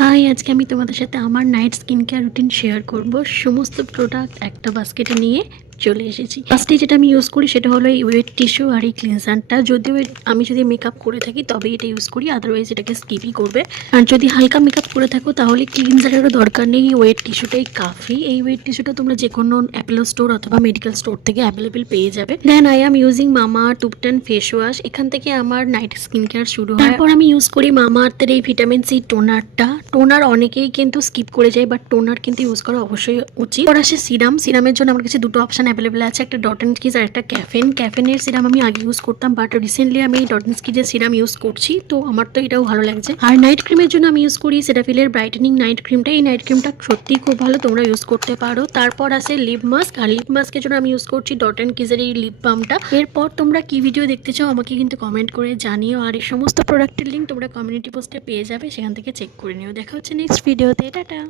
High, আজকে আমি তোমাদের সাথে আমার night skin care routine share করব। সমস্ত প্রোডাক্ট একটা বাস্কেটে নিয়ে চলে এসেছি। ফার্স্টে যেটা আমি ইউজ করি সেটা হলো এই ওয়েট টিস্যু আর এই ক্লিনজারটা। যদিও আমি যদি মেকআপ করে থাকি তবে এটা ইউজ করি, আদারওয়াইজ এটাকে স্কিপই করবে। আর যদি হালকা মেকআপ করে থাকো তাহলে ক্লিনজারেরও দরকার নেই, ওয়েট টিস্যুটাই কাফি। এই ওয়েট টিস্যুটা তোমরা যে কোনো অ্যাপেলো স্টোর অথবা মেডিকেল স্টোর থেকে অ্যাভেলেবেল পেয়ে যাবে। দেন আই এম ইউজিং মামা আর্থ টুবটান ফেস ওয়াশ। এখান থেকে আমার নাইট স্কিন কেয়ার শুরু হয়। তারপর আমি ইউজ করি মামা আর্থের এই ভিটামিন সি টোনারটা। টোনার অনেকেই কিন্তু স্কিপ করে যায়, বাট টোনার কিন্তু ইউজ করা অবশ্যই উচিত। আর আসে সিরাম। সিরামের জন্য আমার কাছে দুটো অপশন অ্যাভেলেবেল আছে, একটা ডট অ্যান্ড কিজ আর একটা ক্যাফেনের সিরাম আমি আগে ইউজ করতাম, বাট রিসেন্টলি আমি এই ডট অ্যান্ড কিজের সিরাম ইউজ করছি, তো আমার তো এটাও ভালো লাগছে। আর নাইট ক্রিমের জন্য আমি ইউজ করি সেটাফিলের ব্রাইটেনিং নাইট ক্রিমটা। এই নাইট ক্রিমটা সত্যিই খুব ভালো, তোমরা ইউজ করতে পারো। তারপর আসে লিপ মাস্ক, আর লিপ মাস্কের জন্য আমি ইউজ করছি ডট অ্যান্ড কিজের এই লিপ বামটা। এরপর তোমরা কি ভিডিও দেখতে চাও আমাকে কিন্তু কমেন্ট করে জানিও, আর এই সমস্ত প্রোডাক্টের লিঙ্ক তোমরা কমিউনিটি পোস্টে পেয়ে যাবে, সেখান থেকে চেক করে নিও। দেখা হচ্ছে নেক্সট ভিডিওতে। টাটা।